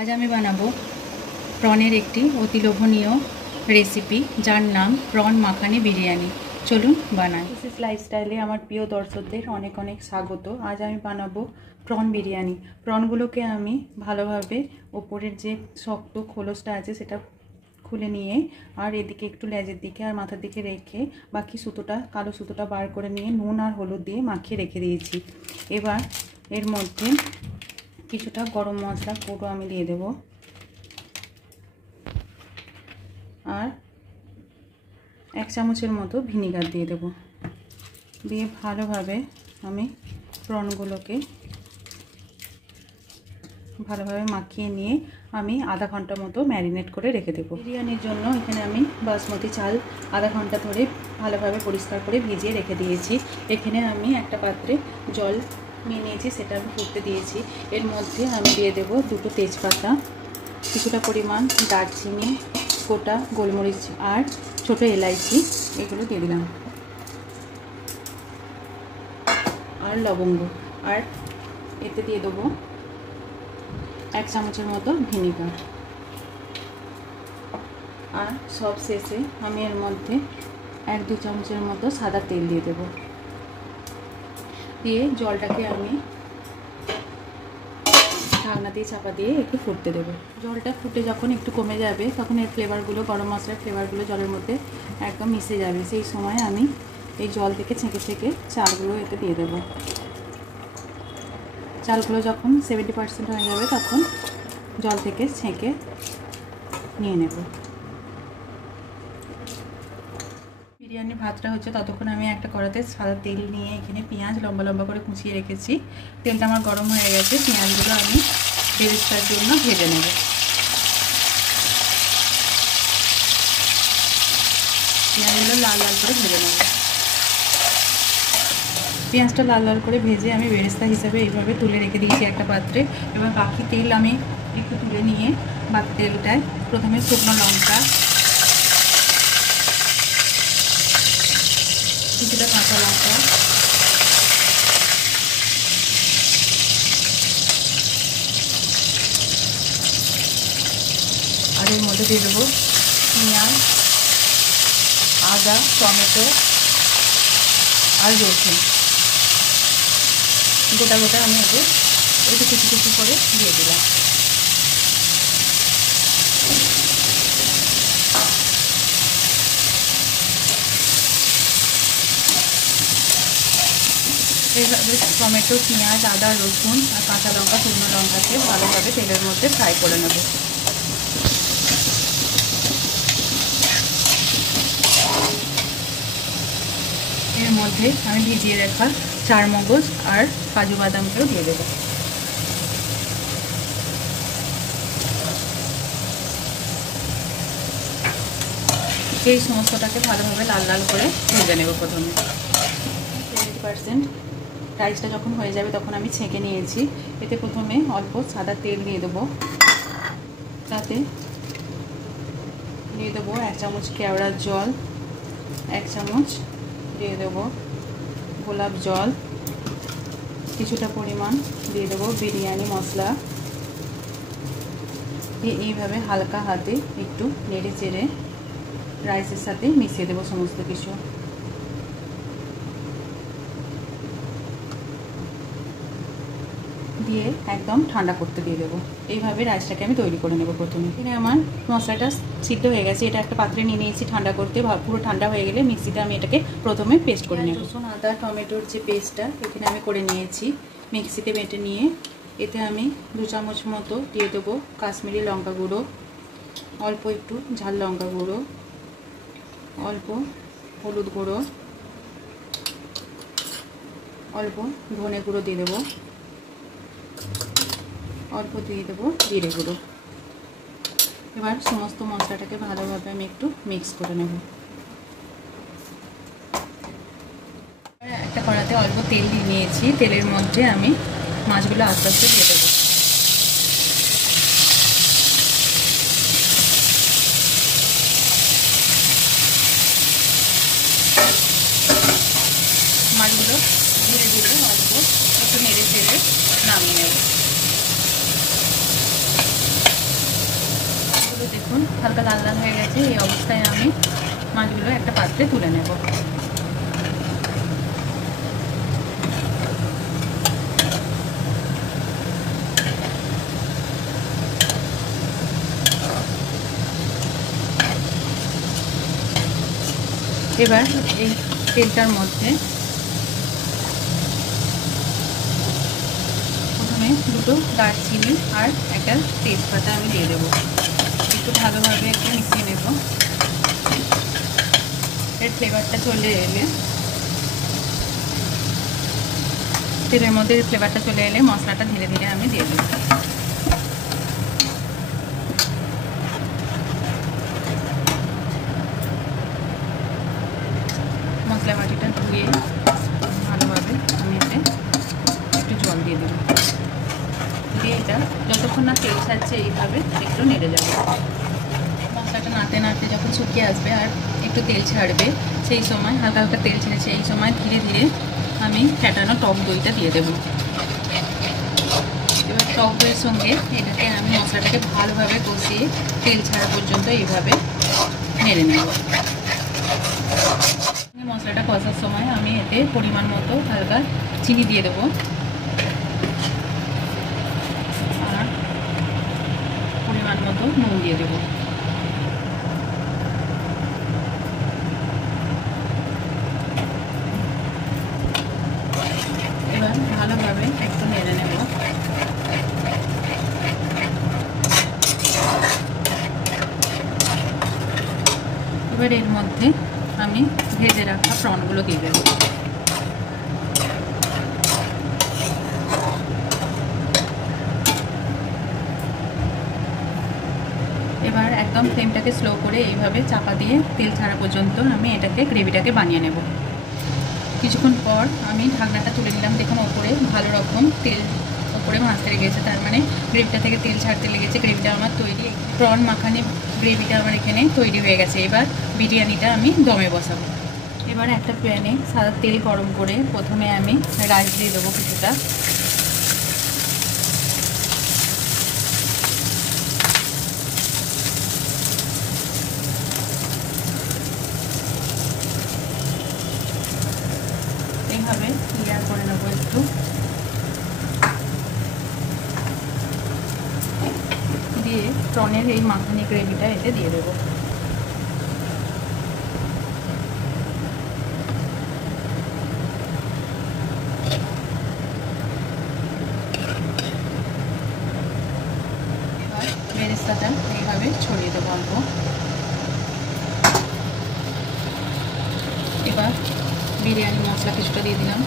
आज আমি বানাবো প্রনের একটি অতি লোভনীয় রেসিপি যার নাম প্রন মাখানি বিরিয়ানি। চলুন বানাই। দিস লাইফস্টাইলে আমার প্রিয় দর্শকদের অনেক অনেক স্বাগত। আজ আমি বানাবো প্রন বিরিয়ানি। প্রনগুলোকে আমি ভালোভাবে ওপরের যে শক্ত খোলসটা আছে সেটা খুলে নিয়ে আর এদিকে একটু লেজের দিকে আর মাথার দিকে রেখে বাকি সুতোটা কালো সুতোটা বার করে নিয়ে নুন আর হলুদ দিয়ে মাখিয়ে রেখে দিয়েছি। এবার এর মধ্যে কিছুটা গরম মশলা গুঁড়ো আমি দিয়ে দেব আর 1 চামচের মতো ভিনিগার দিয়ে দেব। দিয়ে ভালোভাবে আমি প্রনগুলোকে ভালোভাবে মাখিয়ে নিয়ে আমি আধা ঘন্টা মতো ম্যারিনেট করে রেখে দেব। বিরিয়ানির জন্য এখানে আমি বাসমতি চাল আধা ঘন্টা ধরে ভালোভাবে পরিষ্কার করে ভিজিয়ে রেখে দিয়েছি। এখানে আমি একটা পাত্রে জল নিয়ে নিয়েছি, সেটা আমি ফুটতে দিয়েছি। এর মধ্যে আমি দিয়ে দেব 2টো তেজপাতা, কিছুটা পরিমাণ দারচিনি, গোটা গোলমরিচ আর ছোটো এলাইচি, এগুলো দিয়ে দিলাম, আর লবঙ্গ। আর এতে দিয়ে দেবো 1 চামচের মতো ভিনিগার। আর সব শেষে আমি এর মধ্যে 1-2 চামচের মতো সাদা তেল দিয়ে দেব। দিয়ে জলটাকে আমি ঢাকনা দিয়ে চাপা দিয়ে একটু ফুটতে দেবো। জলটা ফুটে যখন একটু কমে যাবে তখন এর ফ্লেভারগুলো, গরম মশলার ফ্লেভারগুলো জলের মধ্যে একদম মিশে যাবে। সেই সময় আমি এই জল থেকে ছেঁকে ছেঁকে চালগুলো এতে দিয়ে দেবো। চালগুলো যখন 70% হয়ে যাবে তখন জল থেকে ছেঁকে নিয়ে নেব। বিরিয়ানির ভাতটা হচ্ছে ততক্ষণ আমি একটা কড়াতে সাদা তেল নিয়ে এখানে পেঁয়াজ লম্বা লম্বা করে কুচিয়ে রেখেছি। তেলটা আমার গরম হয়ে গেছে, পেঁয়াজগুলো আমি বেরেস্তার জন্য ভেজে নেব। পেঁয়াজগুলো লাল লাল করে ভেজে নেব। পেঁয়াজটা লাল লাল করে ভেজে আমি বেরেস্তা হিসাবে এইভাবে তুলে রেখে দিয়েছি একটা পাত্রে। এবার বাকি তেল আমি একটু তুলে নিয়ে বাকি তেলটায় প্রথমে শুকনো লঙ্কা, কিছুটা কাঁচা লঙ্কা, আর এর মধ্যে দিয়ে দেবো পেঁয়াজ, আদা, টমেটো আর রসুন গোটা গোটা আমি এতে একটু কুচি কুচি করে দিয়ে দিলাম। এইভাবে টমেটো, পেঁয়াজ, আদা, রসুন আর কাঁচা লঙ্কা, শুকনো লঙ্কাকে ভালোভাবে তেলের মধ্যে ফ্রাই করে নেব। এর মধ্যে আমি ভিজিয়ে রাখা চারমগজ আর কাজু বাদামকেও দিয়ে দেবো। এই সমস্তটাকে ভালোভাবে লাল লাল করে ভেজে নেব। প্রথমে 70% রাইসটা যখন হয়ে যাবে তখন আমি ছেঁকে নিয়েছি। এতে প্রথমে অল্প সাদা তেল দিয়ে দেবো, তাতে দিয়ে দেবো 1 চামচ কেওড়ার জল, 1 চামচ দিয়ে দেবো গোলাপ জল, কিছুটা পরিমাণ দিয়ে দেবো বিরিয়ানি মশলা। দিয়ে এইভাবে হালকা হাতে একটু নেড়ে চেড়ে রাইসের সাথে মিশিয়ে দেবো সমস্ত কিছু। দিয়ে একদম ঠান্ডা করতে দিয়ে দেবো। এইভাবে রাইসটাকে আমি তৈরি করে নেব। প্রথমে এখানে আমার মশলাটা সিদ্ধ হয়ে গেছে, এটা একটা পাত্রে নিয়ে নিয়েছি ঠান্ডা করতে। পুরো ঠান্ডা হয়ে গেলে মিক্সিতে আমি এটাকে প্রথমে পেস্ট করে নেব। রসুন, আদা, টমেটোর যে পেস্টটা এখানে আমি করে নিয়েছি, মিক্সিতে বেটে নিয়ে এতে আমি 2 চামচ মতো দিয়ে দেবো কাশ্মীরি লঙ্কা গুঁড়ো, অল্প একটু ঝাল লঙ্কা গুঁড়ো, অল্প হলুদ গুঁড়ো, অল্প ধনে গুঁড়ো দিয়ে দেবো, অল্প দিয়ে দেবো জিরে গুঁড়ো। এবার সমস্ত মশলাটাকে ভালোভাবে আমি একটু মিক্স করে নেব। একটা কড়াতে অল্প তেল দিয়ে নিয়েছি, তেলের মধ্যে আমি মাছগুলো আস্তে আস্তে দিয়ে দেবো। মাছগুলো ধীরে ধীরে অল্প একটু নেড়ে চেড়ে নামিয়ে নেব। দেখুন হালকা লাল লাল হয়ে গেছে। এই অবস্থায় আমি মাছগুলো একটা পাত্রে তুলে নেব। এবার এই তেলটার মধ্যে প্রথমে দুটো দারচিনি আর একটা তেজপাতা আমি দিয়ে দেবো। একটু ভালোভাবে একটু মিশিয়ে নেব। এর ফ্লেভারটা চলে এলে, তেলের মধ্যে ফ্লেভারটা চলে এলে মশলাটা ধীরে ধীরে আমি দিয়ে দেবো। মশলা বাটিটা ধুয়ে ভালোভাবে আমি এতে একটু জল দিয়ে দেবো। দিয়ে এটা যতক্ষণ না তেল ছাড়ছে এইভাবে একটু নেড়ে যাবে। মশলাটা নাড়তে নাড়তে যখন শুকিয়ে আসবে আর একটু তেল ছাড়বে, সেই সময় হালকা হালকা তেল ছেড়েছে, এই সময় ধীরে ধীরে আমি ফ্যাটানো টক দইটা দিয়ে দেবো। এবার টক দইয়ের সঙ্গে এটাকে আমি মশলাটাকে ভালোভাবে কষিয়ে তেল ছাড়া পর্যন্ত এইভাবে নেড়ে নেব। মশলাটা কষার সময় আমি এতে পরিমাণ মতো হালকা চিনি দিয়ে দেবো আর পরিমাণ মতো নুন দিয়ে দেবো। এবার ভালোভাবে একটু নেড়ে নেব। এবার এর মধ্যে আমি ভেজে রাখা প্রনগুলো দিয়ে দেবো। এবার একদম ফ্লেমটাকে স্লো করে এইভাবে চাপা দিয়ে তেল ছাড়া পর্যন্ত আমি এটাকে গ্রেভিটাকে বানিয়ে নেব। কিছুক্ষণ পর আমি ঢাকনাটা তুলে নিলাম। দেখুন ওপরে ভালো রকম তেল ওপরে ভাসতে লেগেছে, তার মানে গ্রেভিটা থেকে তেল ছাড়তে লেগেছে। গ্রেভিটা আমার তৈরি। প্রন মাখানে গ্রেভিটা আমার এখানে তৈরি হয়ে গেছে। এবার বিরিয়ানিটা আমি দমে বসাবো। এবার একটা প্যানে সাদা তেল গরম করে প্রথমে আমি রাইস দিয়ে দেবো কিছুটা। এইভাবে ক্লিয়ার করে নেবো একটু। দিয়ে প্রনের এই মাখানি গ্রেভিটা এতে দিয়ে দেবো। এবার বেরেস্তাটা এইভাবে ছড়িয়ে দেবো অল্প। এবার বিরিয়ানি মশলা কিছুটা দিয়ে দিলাম।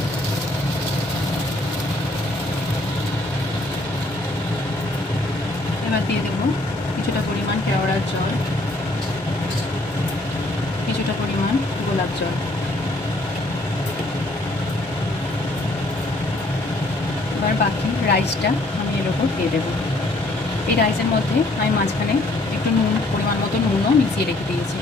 এবার দিয়ে দেবো কিছুটা পরিমাণ কেওড়ার জল, কিছুটা পরিমাণ গোলাপ জল। এবার বাকি রাইসটা আমি এর ওপর দিয়ে দেবো। এই রাইসের মধ্যে আমি মাঝখানে একটু নুন, পরিমাণ মতো নুনও মিশিয়ে রেখে দিয়েছি।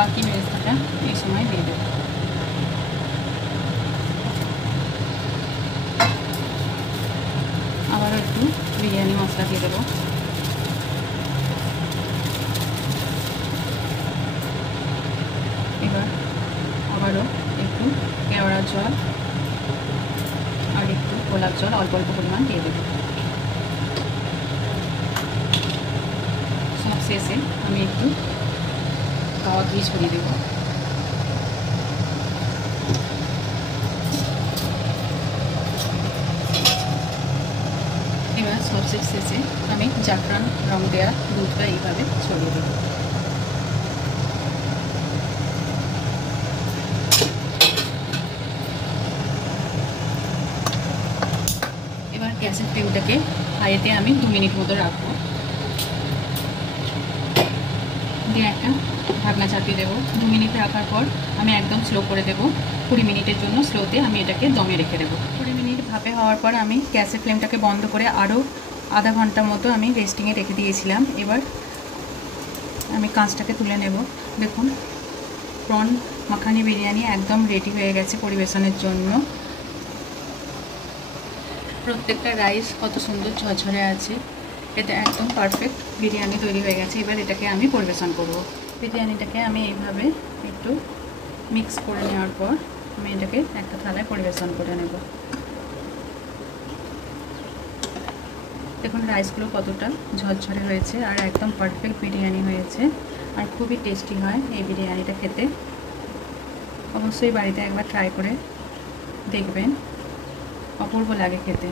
বাকি বেরেস্তাটা এই সময় দিয়ে দেবো। আবারও একটু বিরিয়ানি মশলা দিয়ে দেবো। এবার আবারও একটু কেওড়া জল আর একটু গোলাপ জল অল্প অল্প পরিমাণ দিয়ে দেবো। সব শেষে আমি একটু গাওয়া ঘি ছড়িয়ে দেবো। এবার সবচেয়ে শেষে আমি জাফরান রং দেওয়া দুধটা এইভাবে ছড়িয়ে দেবো। এবার গ্যাসের ফ্লেমটাকে হাইতে আমি 2 মিনিট মতো রাখবো। দিয়ে একটা ঢাকনা চাপিয়ে দেবো। 2 মিনিট রাখার পর আমি একদম স্লো করে দেবো। 20 মিনিটের জন্য স্লোতে আমি এটাকে দমে রেখে দেবো। 20 মিনিট ভাপে হওয়ার পর আমি গ্যাসের ফ্লেমটাকে বন্ধ করে আরও আধা ঘন্টা মতো আমি রেস্টিংয়ে রেখে দিয়েছিলাম। এবার আমি কাঁচটাকে তুলে নেব। দেখুন প্রন মাখানি বিরিয়ানি একদম রেডি হয়ে গেছে পরিবেশনের জন্য। প্রত্যেকটা রাইস কত সুন্দর ঝরঝরে আছে, এটা একদম পারফেক্ট বিরিয়ানি তৈরি হয়ে গেছে। এবার এটাকে আমি পরিবেশন করব। বিরিয়ানিটাকে আমি এইভাবে একটু মিক্স করে নেওয়ার পর আমি এটাকে একটা থালায় পরিবেশন করে নেব। দেখুন রাইসগুলো কতটা ঝরঝরে হয়েছে আর একদম পারফেক্ট বিরিয়ানি হয়েছে, আর খুবই টেস্টি হয় এই বিরিয়ানিটা খেতে। অবশ্যই বাড়িতে একবার ট্রাই করে দেখবেন, অপূর্ব লাগে খেতে।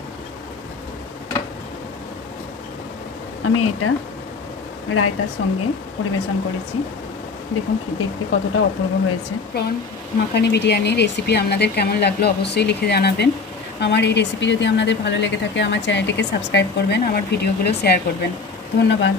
আমি এটা রায়তার সঙ্গে পরিবেশন করেছি, দেখুন দেখতে কতটা অপূর্ব হয়েছে। প্রন মাখানি বিরিয়ানির রেসিপি আপনাদের কেমন লাগলো অবশ্যই লিখে জানাবেন। আমার এই রেসিপি যদি আপনাদের ভালো লেগে থাকে আমার চ্যানেলটিকে সাবস্ক্রাইব করবেন, আমার ভিডিওগুলো শেয়ার করবেন। ধন্যবাদ।